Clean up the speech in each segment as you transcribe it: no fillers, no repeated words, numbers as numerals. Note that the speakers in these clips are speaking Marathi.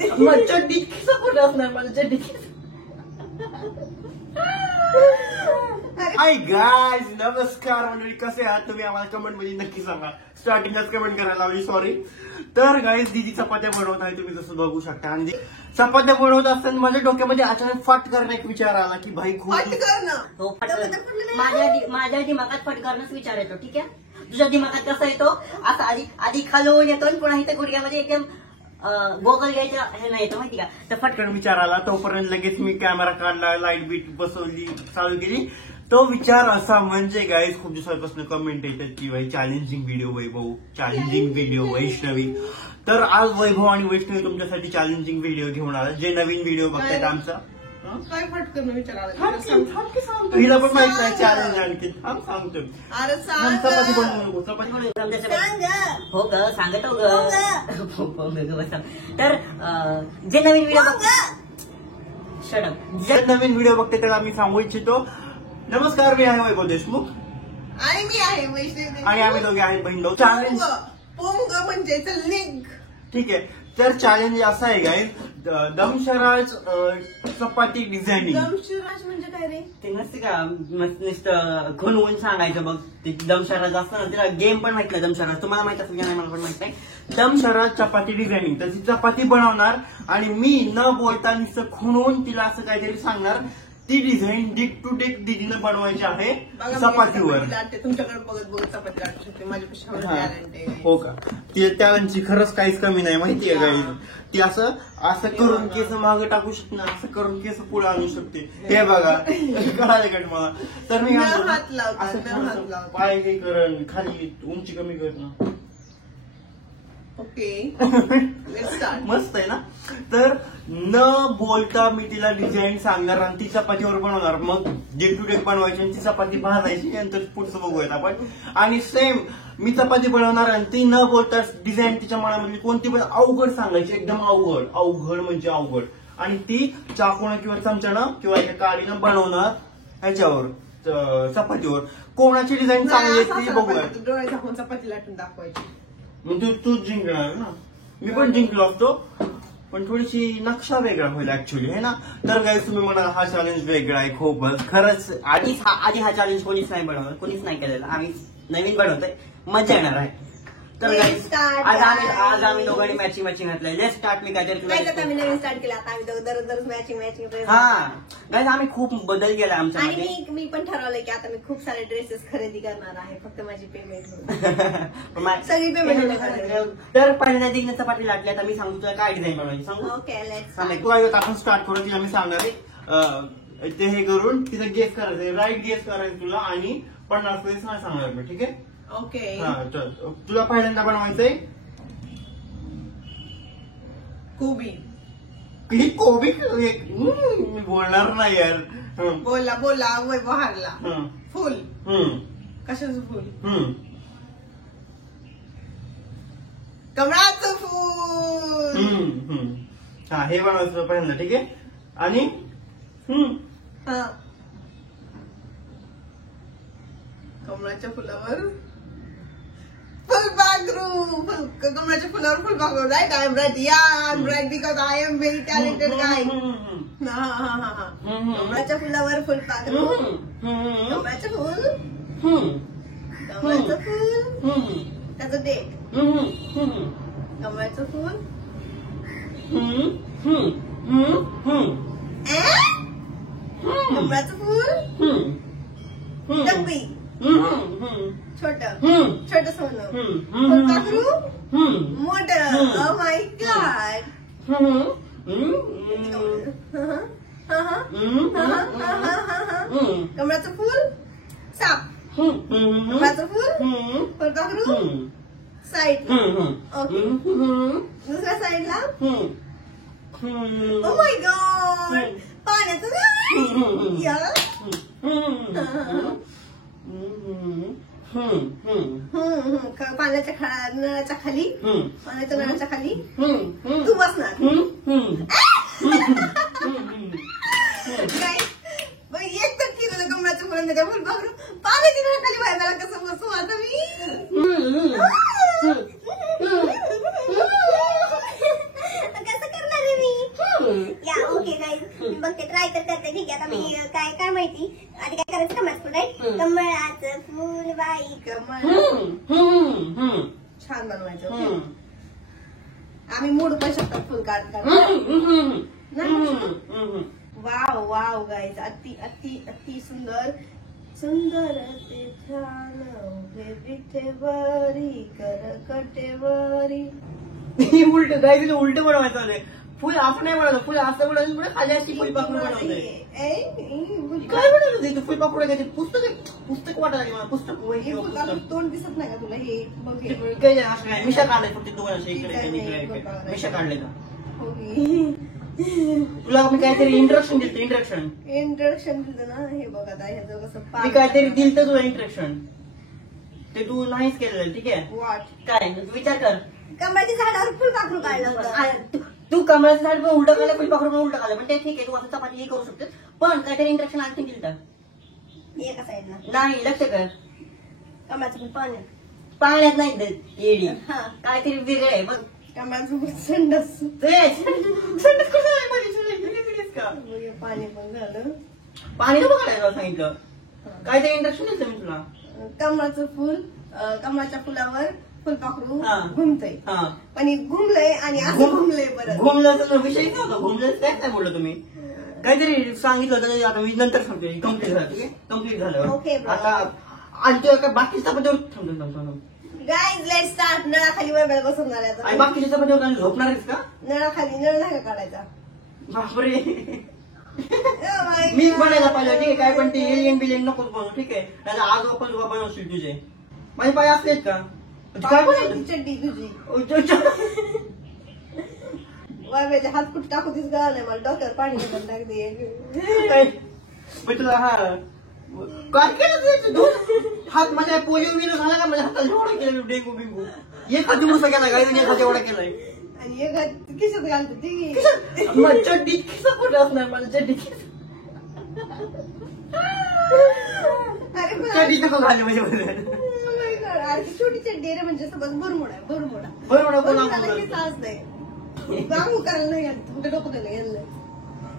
मग चड्डी कुठं असणार माझ्या चड्डी. हाय गाइस, नमस्कार मंडळी, कसे आहात तुम्ही आम्हाला कमेंट मध्ये नक्की सांगा. स्टार्टिंगलाच कमेंट करायला लावली, सॉरी. तर गाइस दीदी चपात्या बनवत आहे, तुम्ही जसं बघू शकता. आणि चपात्या बनवत असताना माझ्या डोक्यामध्ये अचानक फट करणं एक विचार आला की भाई खूप माझ्या दिमागात फट करणंच विचार येतो. ठीक आहे, तुझ्या दिमागात कसा येतो असा आधी खालून येतो आणि पुन्हा इथे गुडघ्यामध्ये एकदम गोगल घ्यायचं हे नाही येतो माहिती का. तर फटकन विचार आला, तोपर्यंत लगेच मी कॅमेरा काढला, लाईट बीट बसवली, चालू केली. तो विचार असा म्हणजे गाईज खूप दिवसापासून कमेंट येतात की भाई चॅलेंजिंग व्हिडिओ वैभव, चॅलेंजिंग व्हिडिओ वैष्णवी. तर आज वैभव आणि वैष्णवी तुमच्यासाठी चॅलेंजिंग व्हिडिओ घेऊन आला. जे नवीन व्हिडिओ बघतात आमचा काय फटकन विचारायला हिला पण माहित नाही चॅलेंज आणखी सांगतो. अरे चपाती बनवू, चपाती हो ग सांगतो ग. तर जे नवीन व्हिडिओ जे नवीन व्हिडिओ बघते त्याला मी सांगू इच्छितो. नमस्कार, मी आहे वैभव देशमुख आणि मी आहे वैष्णवी आणि आम्ही दोघे आहेत बहीण भाऊ. चॅलेंज पोंग म्हणजे लिंक. ठीक आहे, तर चॅलेंज असं आहे गाईज, दमशराज चपाती डिझायनिंग. दमशराज म्हणजे काय रे? ते नसते का नुसतं खुनवून सांगायचं बघ. ते दमशराज असतं ना, तिला गेम पण माहित नाही दमशराज. तुम्हाला माहित असेल की नाही मला पण माहित नाही. दमशराज चपाती डिझायनिंग. तर ती चपाती बनवणार आणि मी न बोलता नुसतं खुनवून तिला असं काहीतरी सांगणार. ती डिझाईन डिक टू डिक दिदीनं बनवायची आहे चपातीवर. तुमच्याकडे बघत बघत चपाती लाटू शकते, माझ्यापेक्षा टॅलेंट आहे. हो का? ती टॅलेंटची खरंच काहीच कमी नाही माहितीये गाईज. ती असं करून केस मागे टाकू शकते, असं करून केस पुढे आणू शकते. हे बघा कळाले का मला. तर मी हात लावतात पाय हे करण, खाली उंची कमी करणं. ओके मस्त आहे ना. तर न बोलता मी तिला डिझाईन सांगणार आणि ती चपातीवर बनवणार. मग डेक टू डेक बनवायची आणि ती चपाती भाजायची. नंतर पुढचं बघूयात आपण. आणि सेम मी चपाती बनवणार आणि ती न बोलता डिझाईन तिच्या मनामध्ये कोणती पण अवघड सांगायची, एकदम अवघड म्हणजे अवघड. आणि ती चाकून किंवा चमच्यानं किंवा एका काडीनं बनवणार ह्याच्यावर चपातीवर. कोणाची डिझाईन चांगली आहे ती बघूया. डोळे झाकून चपाती लाटून दाखवायची. मग तूच जिंकणार ना. मी पण जिंकलो असतो पण थोडीशी नक्षा वेगळा होईल ऍक्च्युली, है ना. तर काय तुम्ही म्हणा हा चॅलेंज वेगळा आहे खूपच. खरंच आधी हा चॅलेंज कोणीच नाही बनवलं, कोणीच नाही केलेलं. आम्ही नवीन बनवतोय, मजा येणार आहे. तर आज आम्ही दोघांनी मॅचिंग घातलंय. Let's start. मी काहीतरी आम्ही नवीन स्टार्ट केलं. आता आम्ही दररोज मॅचिंग. हा गाईज आम्ही खूप बदल केला आमच्यामध्ये. आणि मी पण ठरवलंय की आता मी खूप सारे ड्रेसेस खरेदी करणार आहे. फक्त माझी पेमेंट सगळी पेमेंट. तर पहिल्यांदा दिनं चपाती लाटली. आता मी सांगतो तुला काय डिझाईन बनवायची सांगू. ओके तुला आपण स्टार्ट करू. तिला मी सांगणार आहे ते हे करून तिथं गेस करायचं, राईट गेस करायचं तुला. आणि 50 पैसे सांगणार मी. ठीक आहे. ओके. हा चल, तुला पहिल्यांदा बनवायचंय कोबी. ही कोबी मी बोलणार नाही यार. बोला वैभव हारला. फुल. कशाचं फुल? कमळाचं फुल. हा हे बनवायचं पहिल्यांदा. ठीक आहे. आणि कमळाच्या फुलावर फुलपाखरू. कमळाच्या फुलावर फुलपाखरू. Right. I am right. Yeah I am right because I am very talented guy. कमळाच्या फुलावर फुलपाखरू. कमळाचं फुल. कमळाचं फुल. त्याचं डेट. कमळाचं फुल. कमळाचं फुल. डब्बी. छोट सोनं. फुलपाखरू मोठं. Oh my god. कमळाचं फुल. साप. कमळाचं फुल. फुलपाखरू साईड. ओके. दुसऱ्या साईडला. Oh my god. पाण्याचं पाण्याच्या नळाच्या खाली. पाण्याच्या नळाच्या खाली तू बसणार. एक तर केलं कमळाचं फुल. त्या फुलपाखरू पाण्याच्या नळाखाली व्हायला कसं बसू आता मी. कसं करणार आहे गाईज मी बघते ट्राय तर करते. ठीक आहे आता मी काय माहिती आधी काय करायचं कमळाचं फुल राईट. कमळाचं फुल बाई कमळ छान बनवायचं. आम्ही मूड पण शकतो फुल काढ. वाव वाव गाईज अति अति अति सुंदर सुंदर ते छान उभे विटेवरी करकटेवरी. उलट गाईज उलट बनवायचं आलंय. फुल असं नाही बनवलं. फुल असं बनवलं पुढे खाली अशी फुलपाखरू बनवलंय. काय बनवलं तू फुलपाखरू काय पुस्तक वाटायला मला पुस्तक तोंड दिसत नाही का तुला हे बघ काय असं काय मिशा काढलाय फक्त दोघांशी इकडे मिशा काढले का तुला मी काहीतरी इंट्रोडक्शन दिलं ना. हे बघ आता ह्याचं कसं मी काहीतरी दिलं तर तुला इंट्रोडक्शन ते तू नाहीच केलेलं. ठीक आहे वाट काय विचार कर. कमळाच्या झाडावर फुलपाखरू काढलं होतं. तू कमळाचं झाड पण उलट काढलं फुलपाखरू पण उलट काढलं पण ते ठीक आहे. तू असं चपाती हे करू शकतो पण काहीतरी इंट्रोडक्शन आणखी दिलं तर एका साईडला नाही. लक्ष कर कमळाचं फुल पाण्यात नाही येडी काहीतरी वेगळं आहे बघ. कमळाचं संडस पाणी पण झालं. पाणी नको काढायला सांगितलं. काहीतरी इंट्रोडक्शन दिलं मी तुला. कमळाचं फुल कमळाच्या फुलावर फुलपाखरू हा. घुमतय पण हे घुमलंय आणि असं घुमलंय परत. घुमलं तर विषयच नव्हता. घुमलं काय बोललो तुम्ही काहीतरी सांगितलं होतं. आता मी नंतर सांगतो. कम्प्लीट झालं. ठीक आहे कम्प्लीट Okay, झालं bro. आता आणि बाकीच्या चपातीवर गाईज लेट स्टार्ट. नळाखाली मोबाईल बसवणार आहे आणि आता. बाकीच्या चपातीवर झोपणार आहेस का. नळाखाली नळ नाही का काढायचा. बापरे मीच बनायला पाहिजे. ठीक आहे काय पण ते एलियन बिलियन नको बनवू. ठीक आहे त्याला आज आपण बनवशील तुझे माझे पाय असलेत का काय बनायचं चड्डी तुझी वायबाचे हात कुठे टाकू तीच गळा नाही. मला डॉक्टर पाणी घालून टाकते. तुला हा काय केलं हात माझ्या पोलिओ बिलो झाला का माझ्या हाताला एवढा केलं डेंगू बिंगू एक हाती मुसा केला काय हात एवढा केलाय आणि एक खिशात घालतो ती चड्डी खिसा कुठे असणार माझं चड्डी चड्डी कसं झालं म्हणजे अरे छोटी चड्डी रे म्हणजे समज भरमोडा भरमोडा बरोबर कोणा खिसाच नाही बांगू करायला नाही घालत कुठे डोकं त्याला गेलं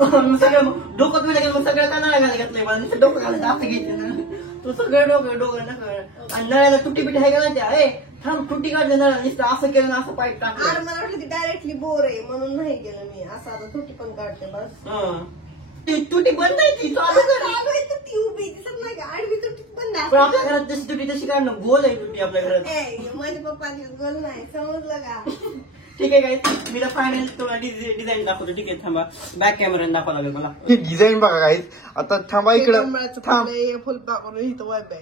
सगळं डोकं तुला गेलं सगळं का नळा घेतलंय मला डोकं घालायचं असं घ्यायचं ना तू सगळं डोकं नसं आणि नळ्याला तुटी पिठी आहे का ना त्या थांब तुटी काढले नळा नुसतं असं केलं ना असं पाईप टाकलं. अरे मला वाटलं ती डायरेक्टली बोर आहे म्हणून नाही केलं मी. असं आता तुटी पण काढते बस. तुटी बंद आहे ती चालू तुटी उभी दिसत नाही का. आडवी तुटी बंद पण आपल्या घरात जशी तुटी तशी काढणं गोल आहे तुटी आपल्या घरात. माझ्या पप्पाची गोल नाही समजलं का. ठीक आहे काय मी फायनल तुला डिझाईन दाखवतो. ठीक आहे थांबा बॅक कॅमेराने दाखवा लागेल मला ही डिझाईन बघा गाईज. आता थांबा इकडं थांब फुलपाखरू इथं वाईब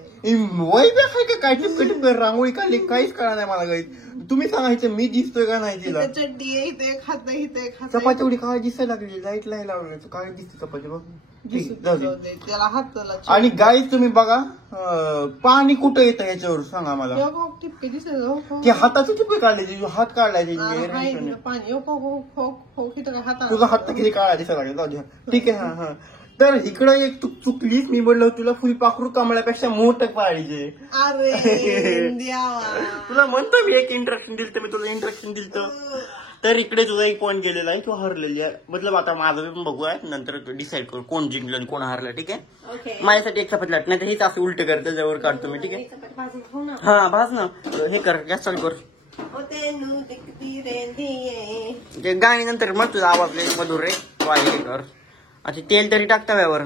आहे का काय टिप रांगोळी काढली काहीच कळा नाही मला गाईज. तुम्ही सांगायचं मी दिसतोय का नाही तिला. चड्डी आहे इथे एक हात इथे एक हात. चपाती एवढी काय दिसायला लागली लाईट लाई लावली काय दिसते चपाती बघ. त्याला हात आणि गाईज तुम्ही बघा पाणी कुठं येतं याच्यावर सांगा मला. टिपके दिसत की हाताचे टिपके काढले हात काढलाय पाणी तुझा हात किती काळा दिसायला लागला. जाऊ द्या ठीक आहे. हा तर इकडं एक तू चुकलीस. मी बोललो तुला फुलपाखरू कमळापेक्षा मोठं पाहिजे. अरे तुला म्हणतो मी एक इंट्रक्शन दिलं मी तुला इंट्रक्शन दिलं तर इकडे तुझा एक पॉईंट गेलेला आहे किंवा हरलेली आहे. मतलब आता माझं पण बघूया नंतर डिसाईड करू कोण जिंकलं आणि कोण हरलं. ठीक आहे माझ्यासाठी एक चपाती लाट नाही तर हेच असं उलट करतं जवळ काढतो मी. ठीक आहे हा भाज ना हे कर गॅस चालू कर. गाणी नंतर मग तुझा आवाज मधुर रे हे कर. अच्छा तेल तरी टाकता व्यावर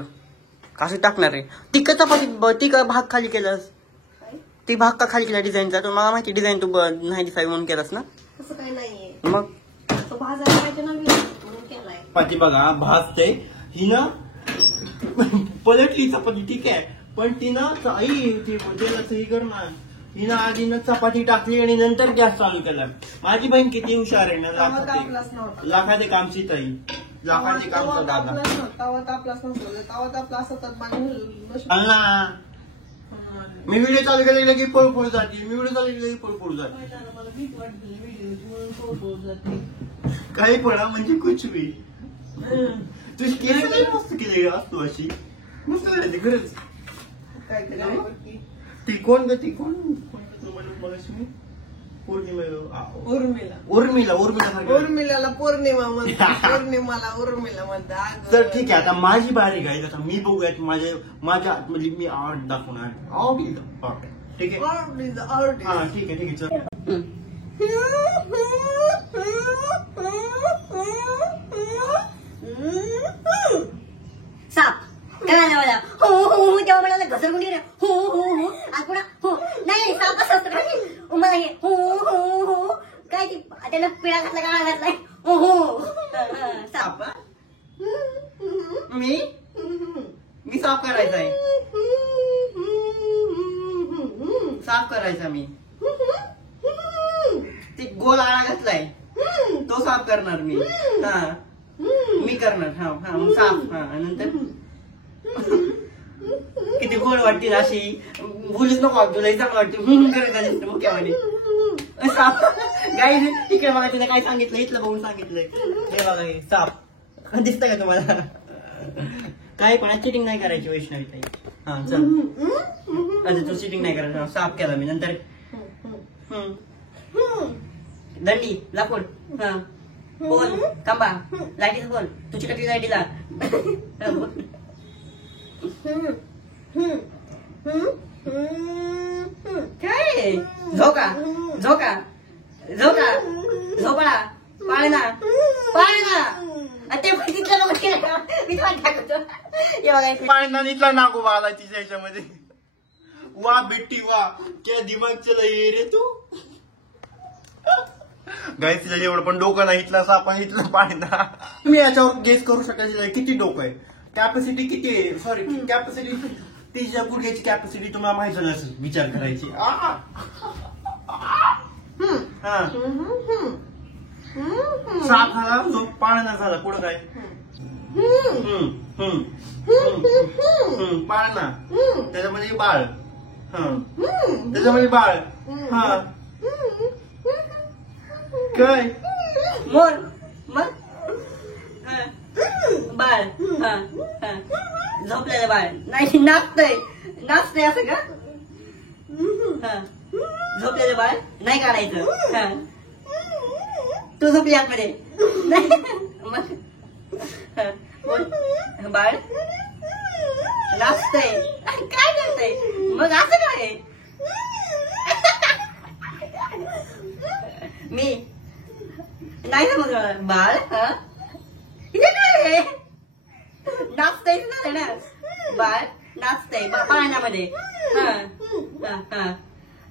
कसं टाकणार रे. ती का चपाती ती का भाग खाली केलास ती भाग का खाली केला डिझाईनचा. तर मला माहिती डिझाईन तू नाही दिसावी म्हणून केलास ना. तसं काही नाहीये मग तो भाजायला पाहिजे ना म्हणून केलाय. चपाती बघा भाजते ही ना पलटली चपाती ठीक आहे पण तिनं तेलाचं कर ना. हिनं आधी चपाती टाकली आणि नंतर गॅस चालू केला. माझी बहीण किती हुशार आहे ना लाखाचे कामची ताई लाखाचे काम दादा तवा तापलाच नसतो. तवा तापला असं मी व्हिडिओ चालू केला की पळपळ जाते. मी व्हिडिओ चालू केला की पळपळ जाते. काही पळा म्हणजे कुछ भी तू केलं काय मस्त केलं असतो अशी मस्त करायची खरंच. काय ती कोण ग ती कोण उर्मिला उर्मिलाला पौर्णिमा म्हणतात, पौर्णिमाला उर्मिला म्हणतात. तर ठीक आहे, आता माझी बारी गाईज. आता मी बघूयात माझ्या म्हणजे मी आर्ट दाखवणार. ठीक आहे, हा ठीक आहे चल. साप काय मला हो हो हो तेव्हा म्हणाला घसरगुंडी रे हो हो हो आज पुन्हा हो नाही साप असं असतं का मला हे हो हो हो काय ती त्याला पिळा घातला काळा घातलाय हो हो साप मी साफ करायचा आहे, साफ करायचा मी. ते गोल आळा घातलाय तो साफ करणार मी. हा मी करणार. हा हा मग साफ. हा नंतर किती गोड वाटतील अशी बोलूच नको तुला चांगलं वाटते करायचं मुख्यामध्ये साप. गाई तिकडे बघा तिला काय सांगितलं, इथलं बघून सांगितलंय. हे बघा हे साप दिसतंय का तुम्हाला? काही पण चिटिंग नाही करायची वैष्णवी ताई. हा चल अच्छा तू चिटिंग नाही करायचं. साफ केला मी. नंतर दंडी लाकूड. हा बोल खांबा लाईटीचा बोल तू चिकटली लाईटीला. काय झोका झोका झोका झोपडा पाळणा पाळणा ते तिथलं लोक मी तुम्हाला टाकतो. पाळणा इथला नागो आला तिच्या ह्याच्यामध्ये. वा बेटी वा क्या दिमाग चला ये रे तू. गाय तिच्या एवढं पण डोकं नाही. इथला सापा इथला पाळणा. तुम्ही याच्यावर गेस करू शकाल किती डोकं आहे, कॅपॅसिटी किती आहे. सॉरी कॅपॅसिटी तिच्या गुडघ्याची कॅपॅसिटी तुम्हाला माहित झालं असेल. विचार करायची. हा साप झाला जो पाळणा झाला. पुढं काय पाळणा त्याच्यामध्ये बाळ. त्याच्यामध्ये बाळ. हा काय मोर मग बाळ. हा झोपलेलं बाळ नाही नाचतंय नाचतंय असं का. हा झोपलेलं बाळ नाही काढायचं. हा तू झोपली आतमध्ये मग बाळ नाचतंय काय करतंय मग असं काय. मी नाही ना मग बाळ. हा इथे काय नाचतंय ना बाळ नाचतंय पाळण्यामध्ये. हा हा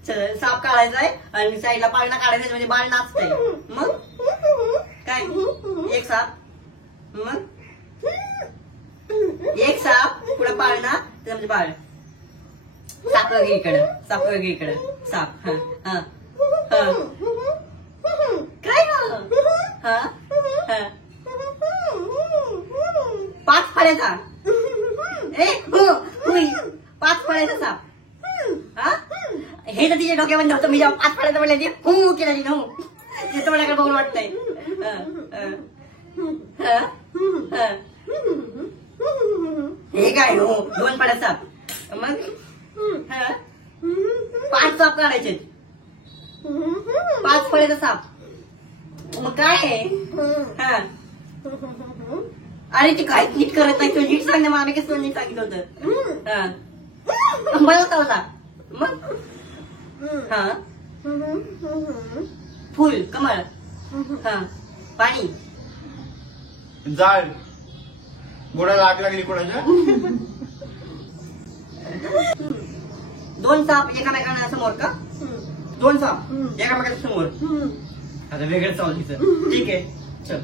चल साप काढायचाय आणि साईडला पाळणा काढायचा म्हणजे बाळ नाचतंय. मग काय एक साप मग एक साप पुढे पाळणा त्याच्यामध्ये बाळ. साप वेगळीकडं साप वेगळीकडं साप. हा हा हा काय हा हा पाच फळ्याचा पाच फळ्याचा साप. हा हे तर तिच्या डोक्यामध्ये नव्हतं. मी जेव्हा पाच फळ्याचा म्हणलं ते हो केला तिनं हो तिथं माझ्याकडे बघून वाटतंय. हे काय हो दोन फळ्याचा साप. मग पाच साप काढायचे पाच फळ्याचा साप. मग काय आहे. हा अरे ती काहीच नीट करत नाही. तुला नीट सांग ना. मला कसं नीट सांगितलं होतं. हा मला होता मग. हा फुल कमळ. हा पाणी झाड गोडाला आग लागली कोणाच्या. दोन साप एकामेकांना समोर का. दोन साप एकामेकांच्या समोर. आता वेगळं चावलं तिचं. ठीक आहे चल.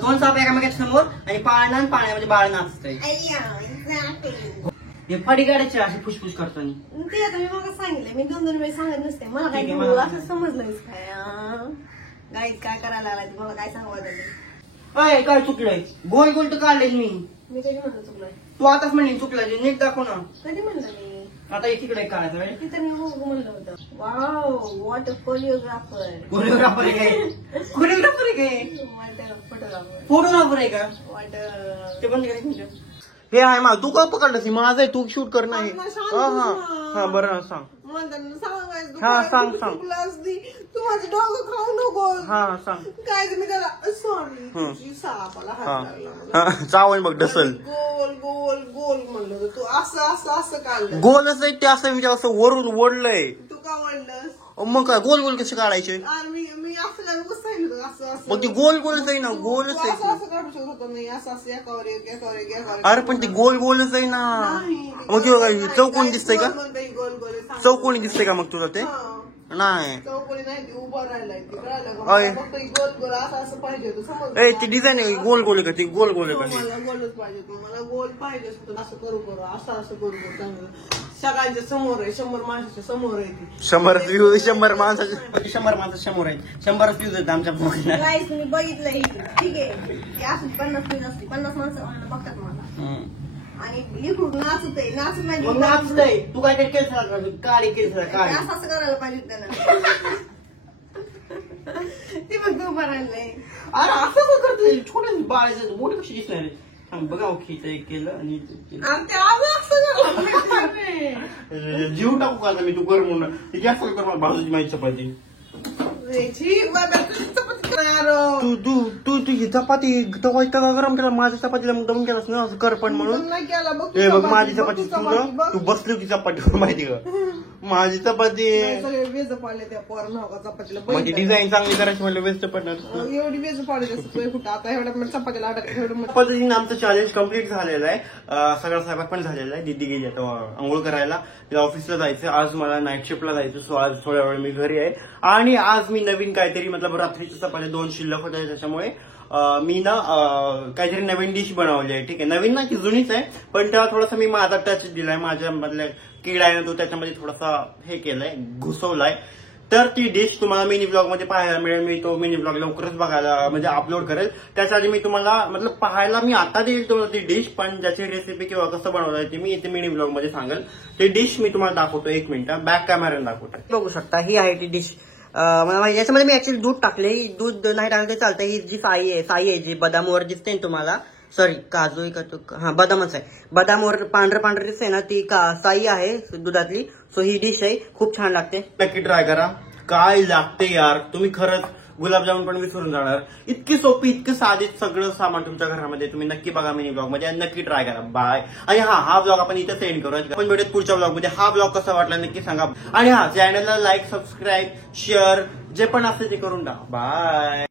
दोन साप एकामेकांच्या समोर आणि पाळणा आणि पाण्यामध्ये बाळ नाचतंय. हे फडी काढायची अशी फुसफुस करताना. ते आता मी मग सांगितलं. मी दोन दोन वेळेस सांगत नसते. मला काय असं समजलंच काय गाईत काय करायला लागला मला काय सांगू. अय काय चुकलंय. गोल गोल तर काढले मी कधी म्हणलं चुकलं. तू आताच म्हणली चुकलं नीट दाखव ना. कधी म्हणलं मी आता एकीकडे काढायचं म्हणजे तिथं मी म्हणलं होतं. Wow what choreographer. कोरिओग्राफर आहे काय. कोरिओग्राफर आहे काय फोटोग्राफर फोटोग्राफर आहे का. वॉट ते पण काय हे आहे मा तू का पकडलं माझं आहे तू शूट कर नाही हा बरं सांग हा सांग तू माझं डोकं खाऊ नको हा सांग काय मी त्याला सॉरी सापाला हात लागला मला. हा चावण बघ डसल गोल गोल गोल म्हणलं तू असं असं असं काढलं गोलच आहे ते असं म्हणजे असं वरून ओढलंय तू का म्हणलंस मग काय गोल गोल कसे काढायचे आणि मी असं काय सांगितलं असं असं मग ते गोल गोलच आहे ना गोलच तू असं आहे असं काढू शकत होतो मी असं असं एकावर एक एकावर एक एकावर एक. अरे पण ते गोल गोलच आहे ना नाही. मग तुला काय चौकोनी दिसतंय का गोल म्हणते, गोल गोल आहे, सांग. चौकोनी दिसतंय का मग तुला ते हा. नाही चौकोनी नाही ती उभं राहिलाय ती कळालं का? अय. मला फक्त ही गोल गोल असं असं पाहिजे होतं समज ए ती डिझाईन आहे गोल गोल आहे का ती गोल गोल आहे का ती मला गोलच पाहिजे होतं मला गोल पाहिजे होतं असं करू करू असं असं करू करू चांगलं सगळ्यांच्या समोर आहे 100 माणसाच्या समोर आहे ती 100 व्ह्यू 100 माणसाचे 100 माणसं 100 आहेत 100 व्ह्यूज आहेत आमच्या ब्लॉगला गाईस तुम्ही बघितलंय ठीक आहे ती असं 50 व्ह्यूज असते 50 माणसं बघतात मला आणि इकडून नाचत आहे नाचत नाही मग नाचलंय तू काय काय केलं काळी केली काळी असं असं करायला पाहिजे त्यानं ती फक्त उभं राहिलंय अरे असं करते छोटे बाळाचं मोठे कशी दिसणार आहे? सांग बघा खिचं एक केलं आणि ते केलं. आणि ते आज असं झालं. जीव टाकू का आता मी तू कर म्हणून ते जास्त कर मला बाजूची माझी चपाती छी, बाबा, तुझी चपाती करा यार. तू तू तू तुझी चपाती तवा इतका गरम केला माझ्या चपातीला मग दमून केलास ना असं कर पण म्हणून नाही केला बघ तू ए बघ चपाती, माझी बघ चपाती तू चपाती, बघ. तू बसली होती चपातीवर माहिती का माझी चपाती नाही, सगळे वेज पाडले त्या पोर नका चपातीला म्हणजे डिझाईन चांगली करायची म्हणलं व्यस्त पडणार एवढी वेज पाडली असत कुठं आता एवढ्या पण चपातीला अडक एवढं पद्धतीने आमचं चॅलेंज कम्प्लीट झालेलं आहे सगळा स्वयंपाक पण झालेला आहे दीदी गेली आता आंघोळ करायला तिला ऑफिसला जायचं आज मला नाईट शिफ्टला जायचं सो आज थोड्या वेळ मी घरी आहे आणि आज मी नवीन काहीतरी मतलब रात्रीच्या चपात्या 2 शिल्लक होत्या त्याच्यामुळे मी ना काहीतरी नवीन डिश बनवली आहे ठीक आहे नवीन ना ती जुनीच आहे पण तेव्हा थोडासा मी माझा टच दिलाय माझ्या मधल्या किडा आहे ना तो त्याच्यामध्ये थोडासा हे केलंय घुसवलाय तर ती डिश तुम्हाला मिनी ब्लॉग मध्ये पाहायला मिळेल मी तो मिनी ब्लॉग लवकरच बघायला म्हणजे अपलोड करेल त्याच्या आधी मी तुम्हाला मतलब पाहायला मी आता देईल तुम्हाला ती डिश पण ज्याची रेसिपी किंवा कसं बनवलं ते मी इथे मिनी ब्लॉग मध्ये सांगेल ती डिश मी तुम्हाला दाखवतो 1 मिनिट बॅक कॅमेऱ्याने दाखवतो बघू शकता ही आहे ती डिश याच्यामध्ये मी ऍक्च्युली दूध टाकले दूध नाही टाकलं तरी चालतं ही जी साई आहे जी बदामवर दिसते ना तुम्हाला सॉरी काजू आहे का तो हा बदामच आहे बदामवर पांढरं दिसते ना ती साई आहे दुधातली सो ही डिश आहे खूप छान लागते नक्की ट्राय करा काय लागते यार तुम्ही खरंच गुलाबजामुन पण विसरून जाणार इतकी सोपी इतकं साधीत सगळं सामान तुमच्या घरामध्ये तुम्ही नक्की बघा मिनी ब्लॉग मध्ये आणि नक्की ट्राय करा बाय आणि हा ब्लॉग आपण इथं सेंड करू आपण भेटत पुढच्या ब्लॉग मध्ये हा ब्लॉग कसा वाटला नक्की सांगा आणि चॅनलला लाईक सबस्क्राईब शेअर जे पण असते ते करून टाका बाय